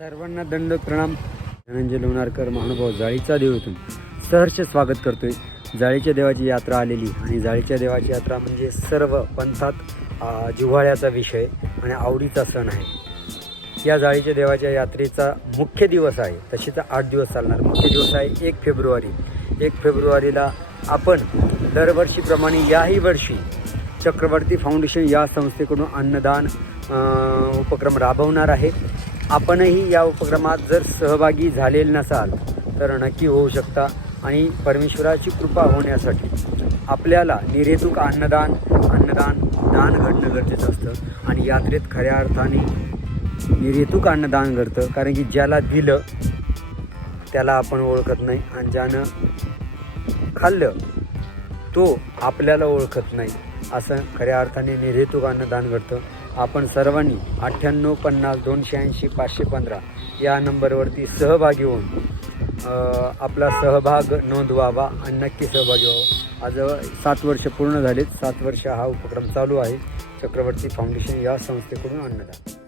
सर्वांना दंड प्रणाम. धनंजय लोणारकर महानुभाव जाळीचा देव इथून. सहर्ष स्वागत करतोय. जाळीच्या देवाची यात्रा आलेली आणि जाळीच्या देवाची यात्रा म्हणजे सर्व पंथात जिव्हाळ्याचा विषय आणि आवडीचा सण आहे. या जाळीच्या देवाच्या यात्रेचा मुख्य दिवस आहे. तशी तर आठ दिवस चालणार. मुख्य दिवस आहे एक फेब्रुवारी. एक फेब्रुवारीला आपण दरवर्षीप्रमाणे याही वर्षी चक्रवर्ती फाउंडेशन या संस्थेकडून अन्नदान उपक्रम राबवणार आहे. आपणही या उपक्रमात जर सहभागी झालेले नसाल तर नक्की होऊ शकता. आणि परमेश्वराची कृपा होण्यासाठी आपल्याला निरेतूक अन्नदान अन्नदान दान घडणं गरजेचं असतं. आणि यात्रेत खऱ्या अर्थाने निर्हेतूक अन्नदान घडतं. कारण की ज्याला दिलं त्याला आपण ओळखत नाही. आणि ज्यानं खाल्लं तो आपल्याला ओळखत नाही. असं खऱ्या अर्थाने निर्हेतूक अन्नदान घडतं. आपण सर्वांनी अठ्ठ्याण्णव पन्नास दोनशे ऐंशी पाचशे पंधरा या नंबरवरती सहभागी होऊन आपला सहभाग नोंदवावा आणि नक्की सहभागी व्हावं. आज सात वर्ष पूर्ण झालेत. सात वर्ष हा उपक्रम चालू आहे. चक्रवर्ती फाउंडेशन या संस्थेकडून अन्नदान.